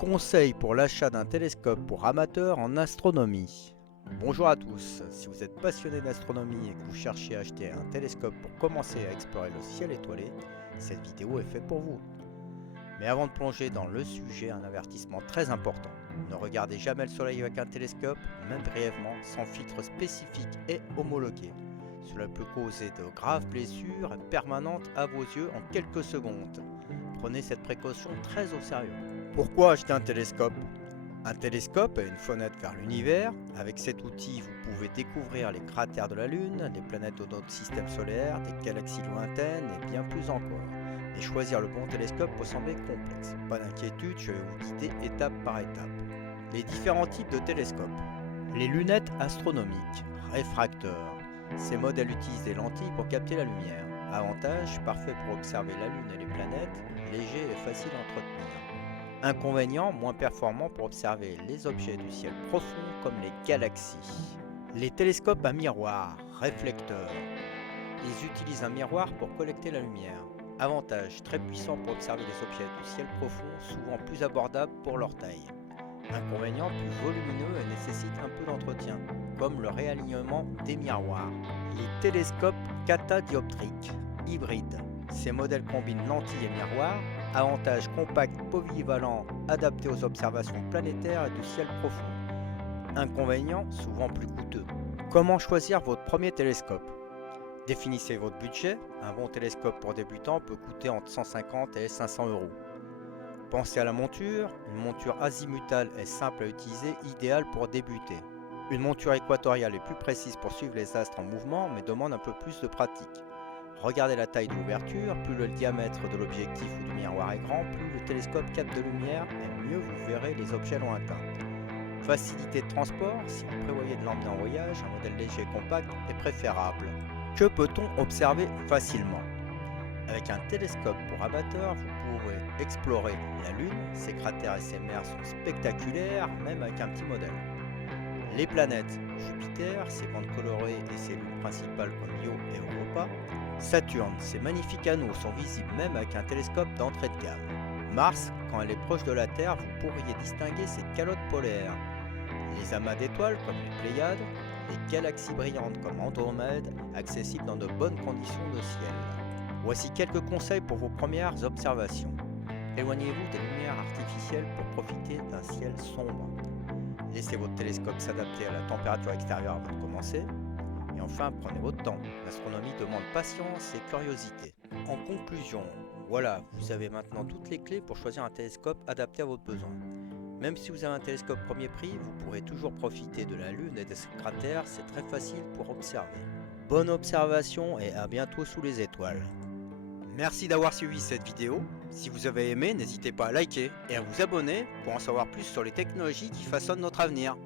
Conseils pour l'achat d'un télescope pour amateurs en astronomie. Bonjour à tous, si vous êtes passionné d'astronomie et que vous cherchez à acheter un télescope pour commencer à explorer le ciel étoilé, cette vidéo est faite pour vous. Mais avant de plonger dans le sujet, un avertissement très important. Ne regardez jamais le soleil avec un télescope, même brièvement, sans filtre spécifique et homologué. Cela peut causer de graves blessures permanentes à vos yeux en quelques secondes. Prenez cette précaution très au sérieux. Pourquoi acheter un télescope ? Un télescope est une fenêtre vers l'univers. Avec cet outil, vous pouvez découvrir les cratères de la Lune, les planètes de notre système solaire, des galaxies lointaines et bien plus encore. Mais choisir le bon télescope peut sembler complexe. Pas d'inquiétude, je vais vous guider étape par étape. Les différents types de télescopes. Les lunettes astronomiques, réfracteurs. Ces modèles utilisent des lentilles pour capter la lumière. Avantage, parfait pour observer la Lune et les planètes, léger et facile à entretenir. Inconvénient, moins performant pour observer les objets du ciel profond comme les galaxies. Les télescopes à miroir, réflecteurs. Ils utilisent un miroir pour collecter la lumière. Avantage, très puissant pour observer les objets du ciel profond, souvent plus abordables pour leur taille. Inconvénient, plus volumineux et nécessite un peu d'entretien, comme le réalignement des miroirs. Les télescopes catadioptriques, hybrides. Ces modèles combinent lentilles et miroirs. Avantage compact, polyvalent, adapté aux observations planétaires et du ciel profond. Inconvénient, souvent plus coûteux. Comment choisir votre premier télescope ? Définissez votre budget. Un bon télescope pour débutants peut coûter entre 150 et 500 euros. Pensez à la monture. Une monture azimutale est simple à utiliser, idéale pour débuter. Une monture équatoriale est plus précise pour suivre les astres en mouvement, mais demande un peu plus de pratique. Regardez la taille de l'ouverture, plus le diamètre de l'objectif ou du miroir est grand, plus le télescope capte de lumière et mieux vous verrez les objets lointains. Facilité de transport, si vous prévoyez de l'emmener en voyage, un modèle léger et compact est préférable. Que peut-on observer facilement ? Avec un télescope pour amateurs, vous pourrez explorer la Lune, ses cratères et ses mers sont spectaculaires, même avec un petit modèle. Les planètes, Jupiter, ses bandes colorées et ses lunes principales comme Io et Europa. Saturne, ses magnifiques anneaux sont visibles même avec un télescope d'entrée de gamme. Mars, quand elle est proche de la Terre, vous pourriez distinguer ses calottes polaires. Les amas d'étoiles comme les Pléiades, les galaxies brillantes comme Andromède, accessibles dans de bonnes conditions de ciel. Voici quelques conseils pour vos premières observations. Éloignez-vous des lumières artificielles pour profiter d'un ciel sombre. Laissez votre télescope s'adapter à la température extérieure avant de commencer. Et enfin, prenez votre temps. L'astronomie demande patience et curiosité. En conclusion, voilà, vous avez maintenant toutes les clés pour choisir un télescope adapté à vos besoins. Même si vous avez un télescope premier prix, vous pourrez toujours profiter de la Lune et de ses cratères, c'est très facile pour observer. Bonne observation et à bientôt sous les étoiles. Merci d'avoir suivi cette vidéo. Si vous avez aimé, n'hésitez pas à liker et à vous abonner pour en savoir plus sur les technologies qui façonnent notre avenir.